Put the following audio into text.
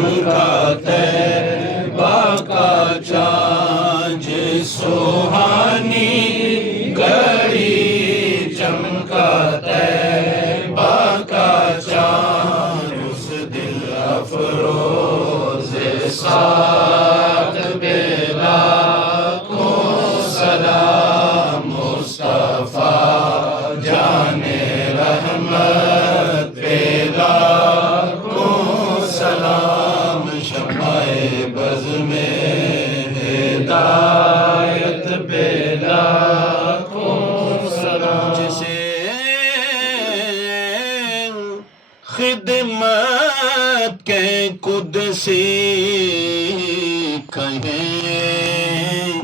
چمکا طیبہ کا چاند سہانی گھڑی چمکا طیبہ کا چاند اس دل افروز سات بیلا کو سلام مصطفیٰ جان رحمت پیلا کو سلام شمع بز میں ہدایت پیلا کو سلام جسے خدمت کے قدسی کہیں